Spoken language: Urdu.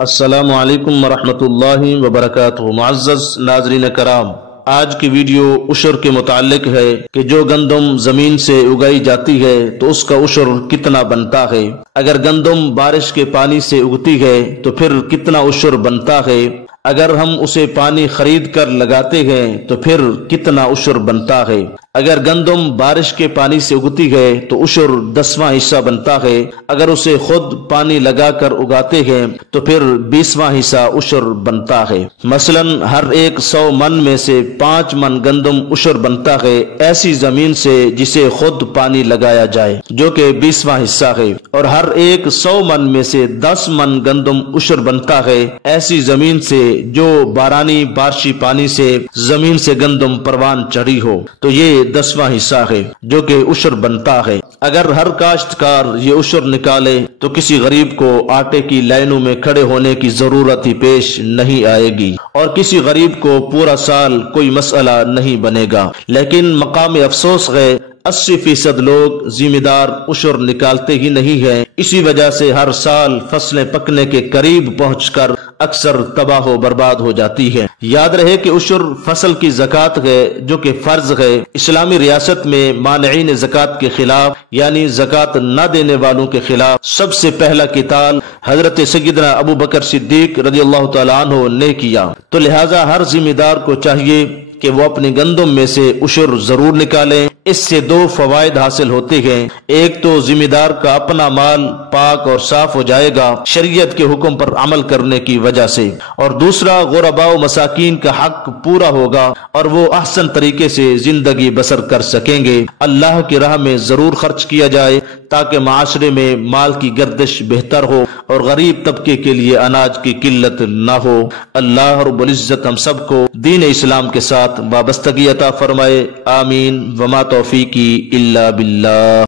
السلام علیکم ورحمۃ اللہ وبرکاتہ۔ معزز ناظرین کرام، آج کی ویڈیو عشر کے متعلق ہے کہ جو گندم زمین سے اگائی جاتی ہے تو اس کا عشر کتنا بنتا ہے۔ اگر گندم بارش کے پانی سے اگتی ہے تو پھر کتنا عشر بنتا ہے۔ اگر ہم اسے پانی خرید کر لگاتے ہیں تو پھر کتنا عشر بنتا ہے۔ اگر گندم بارش کے پانی سے اگتی ہے تو عشر 10واں حصہ بنتا ہے۔ اگر اسے خود پانی لگا کر اگاتے ہیں تو پھر 20واں حصہ عشر بنتا ہے۔ مثلا ہر ایک 100 من میں سے 5 من گندم عشر بنتا ہے ایسی زمین سے جسے خود پانی لگایا جائے، جو کہ 20واں حصہ ہے، اور ہر ایک 100 من میں سے 10 من گندم عشر بنتا ہے ایسی زمین سے جو بارانی بارشی پانی سے زمین سے گندم پروان چڑھی ہو، تو یہ 10واں حصہ ہے جو کہ عشر بنتا ہے۔ اگر ہر کاشتکار یہ عشر نکالے تو کسی غریب کو آٹے کی لائنوں میں کھڑے ہونے کی ضرورت ہی پیش نہیں آئے گی، اور کسی غریب کو پورا سال کوئی مسئلہ نہیں بنے گا۔ لیکن مقام افسوس ہے 80% لوگ ذمہ دار عشر نکالتے ہی نہیں ہیں۔ اسی وجہ سے ہر سال فصلیں پکنے کے قریب پہنچ کر اکثر تباہ و برباد ہو جاتی ہے۔ یاد رہے کہ عشر فصل کی زکوٰۃ ہے جو کہ فرض ہے۔ اسلامی ریاست میں مانعین زکوٰۃ کے خلاف، یعنی زکوٰۃ نہ دینے والوں کے خلاف سب سے پہلا قتال حضرت سیدنا ابو بکر صدیق رضی اللہ تعالیٰ عنہ نے کیا۔ تو لہٰذا ہر ذمہ دار کو چاہیے کہ وہ اپنے گندم میں سے عشر ضرور نکالیں۔ اس سے 2 فوائد حاصل ہوتے ہیں۔ ایک تو ذمہ دار کا اپنا مال پاک اور صاف ہو جائے گا شریعت کے حکم پر عمل کرنے کی وجہ سے، اور دوسرا غرباء و مساکین کا حق پورا ہوگا اور وہ احسن طریقے سے زندگی بسر کر سکیں گے۔ اللہ کی راہ میں ضرور خرچ کیا جائے تاکہ معاشرے میں مال کی گردش بہتر ہو اور غریب طبقے کے لیے اناج کی قلت نہ ہو۔ اللہ رب العزت ہم سب کو دین اسلام کے ساتھ وابستگی عطا فرمائے، آمین۔ وما توفیقی الا باللہ۔